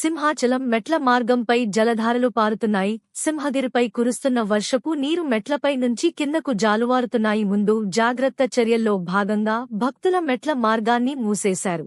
సింహాచలం మెట్ల మార్గంపై జలధారలు పారుతున్నాయి. సింహగిరిపై కురుస్తున్న వర్షపు నీరు మెట్లపై నుంచి కిందకు జాలువారుతున్నాయి. ముందు జాగ్రత్త చర్యల్లో భాగంగా భక్తుల మెట్ల మార్గాన్ని మూసేశారు.